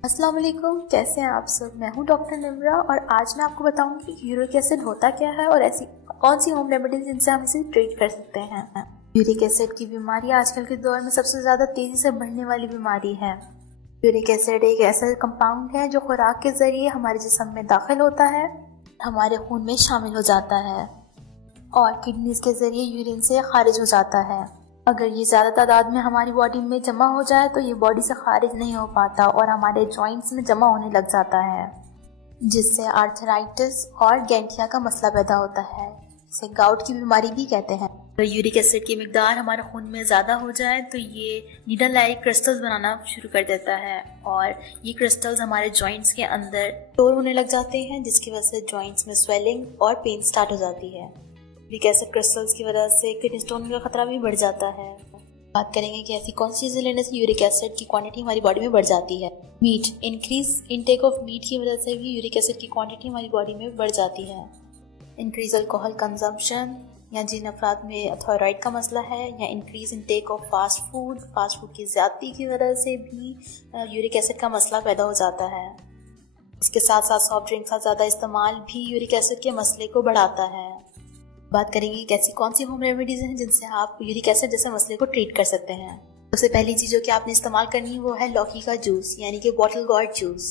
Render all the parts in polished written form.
अस्सलाम वालेकुम, कैसे हैं आप सब। मैं हूं डॉक्टर निम्रा और आज मैं आपको बताऊंगी कि यूरिक एसिड होता क्या है और ऐसी कौन सी होम रेमेडीज जिनसे हम इसे ट्रीट कर सकते हैं। यूरिक एसिड की बीमारी आजकल के दौर में सबसे ज़्यादा तेज़ी से बढ़ने वाली बीमारी है। यूरिक एसिड एक ऐसा कंपाउंड है जो खुराक के ज़रिए हमारे जिस्म में दाखिल होता है, हमारे खून में शामिल हो जाता है और किडनीज के ज़रिए यूरिन से खारिज हो जाता है। अगर ये ज़्यादा तादाद में हमारी बॉडी में जमा हो जाए तो ये बॉडी से खारिज नहीं हो पाता और हमारे जॉइंट्स में जमा होने लग जाता है, जिससे आर्थराइटिस और गैंठिया का मसला पैदा होता है। इसे गाउट की बीमारी भी कहते हैं। अगर यूरिक एसिड की मिकदार हमारे खून में ज़्यादा हो जाए तो ये नीडल लाइक क्रिस्टल्स बनाना शुरू कर देता है और ये क्रिस्टल्स हमारे जॉइंट्स के अंदर स्टोर होने लग जाते हैं, जिसकी वजह से जॉइंट्स में स्वेलिंग और पेन स्टार्ट हो जाती है। यूरिक एसिड क्रिस्टल्स की वजह से किडनी स्टोन का खतरा भी बढ़ जाता है। बात करेंगे कि ऐसी कौन सी चीज़ें लेने से यूरिक एसिड की क्वांटिटी हमारी बॉडी में बढ़ जाती है। Meat, increase intake of meat की वजह से भी यूरिक एसिड की क्वांटिटी हमारी बॉडी में बढ़ जाती है। इंक्रीज अल्कोहल कंजम्पशन, या जिन अफराद में थायराइड का मसला है, या increase intake of fast food की ज़्यादती की वजह से भी यूरिक एसिड का मसला पैदा हो जाता है। इसके साथ साथ सॉफ्ट ड्रिंक का ज़्यादा इस्तेमाल भी यूरिक एसिड के मसले को बढ़ाता है। बात करेंगे कि ऐसी कौन सी होम रेमेडीज हैं जिनसे आप यूरिक एसिड जैसे मसले को ट्रीट कर सकते हैं। सबसे पहली चीज़ जो कि आपने इस्तेमाल करनी है वो है लौकी का जूस, यानी कि बॉटल गॉर्ड जूस।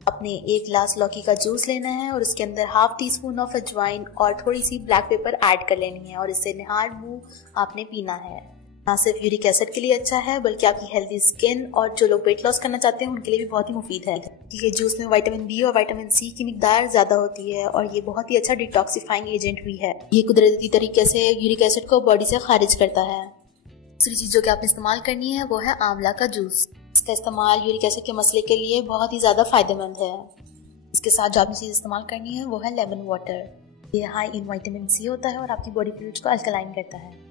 आपने 1 गिलास लौकी का जूस लेना है और उसके अंदर ½ टीस्पून ऑफ अजवाइन और थोड़ी सी ब्लैक पेपर ऐड कर लेनी है और इसे निहार मुंह आपने पीना है। ना सिर्फ यूरिक एसिड के लिए अच्छा है बल्कि आपकी हेल्दी स्किन और जो लोग वेट लॉस करना चाहते हैं उनके लिए भी बहुत ही मुफीद है। ये जूस में विटामिन बी और विटामिन सी की मिकदार ज़्यादा होती है और ये बहुत ही अच्छा डिटॉक्सिफाइंग एजेंट भी है। ये कुदरती तरीके से यूरिक एसिड को बॉडी से खारिज करता है। दूसरी चीज़ जो कि आपने इस्तेमाल करनी है वो है आंवला का जूस। इसका इस्तेमाल यूरिक एसिड के मसले के लिए बहुत ही ज़्यादा फायदेमंद है। इसके साथ जो आपने चीज़ इस्तेमाल करनी है वो है लेमन वाटर। ये हाई इन विटामिन सी होता है और आपकी बॉडी फ्लूइड्स को अल्कलाइन करता है।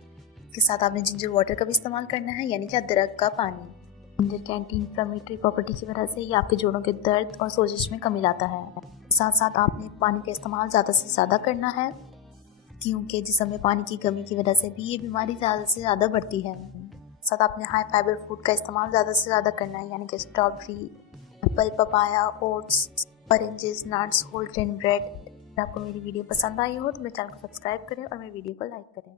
इसके साथ आपने जिंजर वाटर का भी इस्तेमाल करना है, यानी कि अदरक का पानी। जिंजर की एंटी इंफ्लेमेटरी प्रॉपर्टी की वजह से ये आपके जोड़ों के दर्द और सोजिश में कमी लाता है। साथ साथ आपने पानी का इस्तेमाल ज़्यादा से ज़्यादा करना है, क्योंकि जिस्म में पानी की कमी की वजह से भी ये बीमारी ज़्यादा से ज़्यादा बढ़ती है। साथ आपने हाई फाइबर फूड का इस्तेमाल ज़्यादा से ज़्यादा करना है, यानी कि strawberry, apple, papaya, oats, oranges, nuts, whole grain bread. अगर आपको मेरी वीडियो पसंद आई हो तो मेरे चैनल को सब्सक्राइब करें और मेरी वीडियो को लाइक करें।